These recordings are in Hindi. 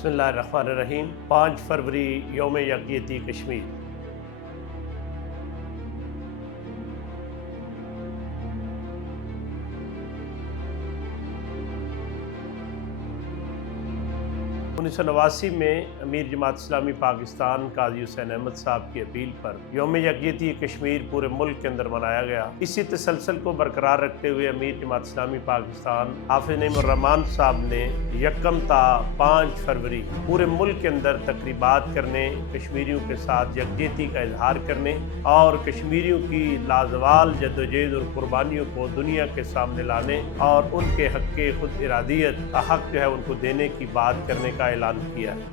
बिस्मिल्लाहिर्रहमानिर्रहीम। 5 फरवरी यौम यकयती कश्मीर। उन्नीस सौ नवासी में अमीर जमात इस्लामी पाकिस्तान काजी हुसैन अहमद साहब की अपील पर यौम यकयती कश्मीर पूरे मुल्क के अंदर मनाया गया। इसी तसलसल को बरकरार रखते हुए अमीर जमात इस्लामी पाकिस्तान हाफिज नईमुर्रहमान साहब ने यकम ता 5 फरवरी पूरे मुल्क के अंदर तकरीबात करने, कश्मीरियों के साथ यकजहती का इजहार करने और कश्मीरियों की लाजवाल जद्दोजहद और कुर्बानियों को दुनिया के सामने लाने और उनके हक के खुद इरादियत का हक जो है उनको देने की बात करने का ऐलान किया है।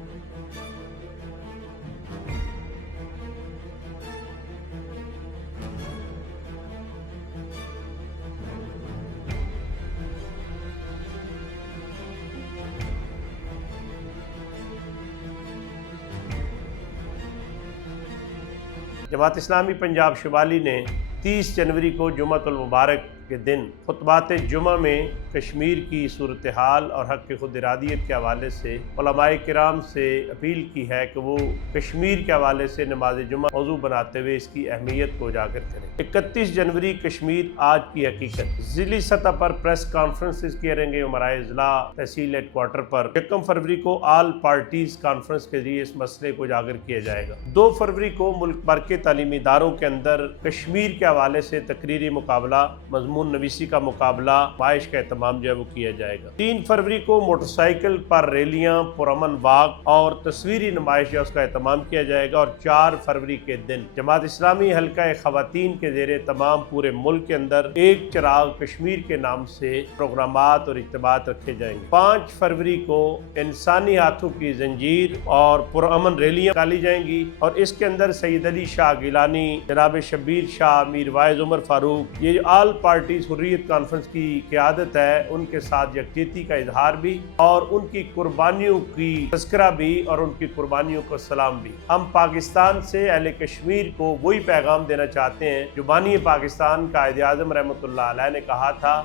जमात इस्लामी पंजाब शुमाली ने 30 जनवरी को जुम्मतुल मुबारक के दिन खुतबात जुमा में कश्मीर की सूरत हाल और हक़ खुद इरादियत के हवाले से उलमाए किराम से अपील की है कि वो कश्मीर के हवाले से नमाज जुमा मौजू बनाते हुए इसकी अहमियत को उजागर करें। 31 जनवरी कश्मीर आज की हकीकत। ज़िली सतह पर प्रेस कॉन्फ्रेंसेस किए रहेंगे उमराए ज़िला तहसील हेडक्वार्टर पर। 1 फरवरी को आल पार्टीज कॉन्फ्रेंस के जरिए इस मसले को उजागर किया जाएगा। 2 फरवरी को मुल्क भर के तालीमी इदारों के अंदर कश्मीर के हवाले से तकरीरी मुकाबला, मजमून नवीसी का मुकाबला, नुमाइश का एहतमाम जो है वो किया जाएगा। 3 फरवरी को मोटरसाइकिल पर रैलियां, पुरअमन वाक और तस्वीरी नुमाइश है उसका एहतमाम किया जाएगा। और 4 फरवरी के दिन जमात इस्लामी हल्का खवातीन के ज़ेरे तमाम पूरे मुल्क के अंदर एक चिराग कश्मीर के नाम से प्रोग्रामात और इज्तिमात रखे जाएंगे। 5 फरवरी को इंसानी हाथों की जंजीर और पुरअमन रैलियां निकाली जाएंगी और इसके अंदर सैयद अली शाह गिलानी, जनाब शब्बीर शाह, मीर वाइज उमर फारूक, ये आल पार्टीज हुर्रियत कॉन्फ्रेंस की क़यादत है, उनके साथ यकजहती का इजहार भी और उनकी कुर्बानियों की तज़किरा भी और उनकी कुर्बानियों को सलाम भी। हम पाकिस्तान से अहले कश्मीर को वही पैगाम देना चाहते हैं जो बानी पाकिस्तान कायदे आज़म रहमतुल्लाह अलैह ने कहा था,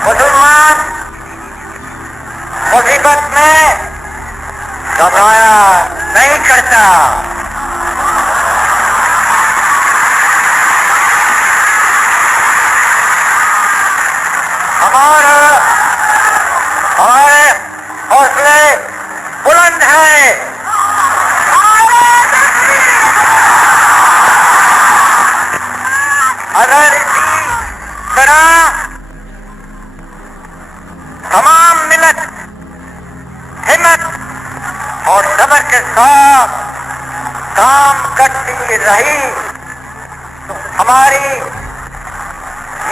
मुसलमान मुसीबत में घबराया नहीं करता। हमारे हौसले बुलंद हैं। अगर इसी तरह तमाम मिलत हिम्मत और सब्र के साथ काम करती रही तो हमारी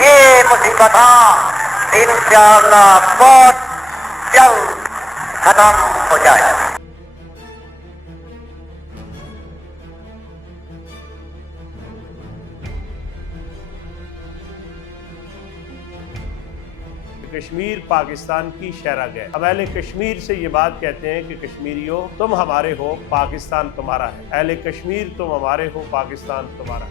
ये मुसीबत इंशाअल्लाह बहुत जल्द खत्म हो जाएगी। कश्मीर पाकिस्तान की शहरागह। अब अहले कश्मीर से ये बात कहते हैं कि कश्मीरियों तुम हमारे हो, पाकिस्तान तुम्हारा है। अहले कश्मीर तुम हमारे हो, पाकिस्तान तुम्हारा है।